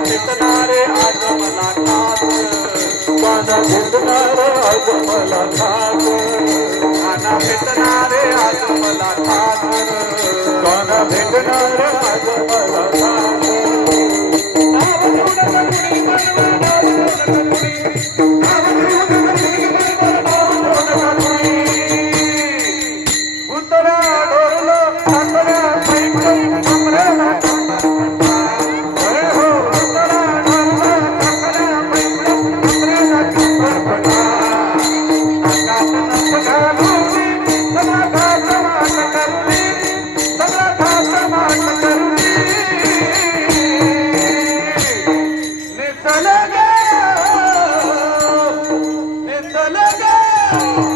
भेटणारे आज मला खास गाणं भेटणारे आज मला खास गाणं भेटणारे आज मला खास गाणं भेटणारे आज मला खास Let's go!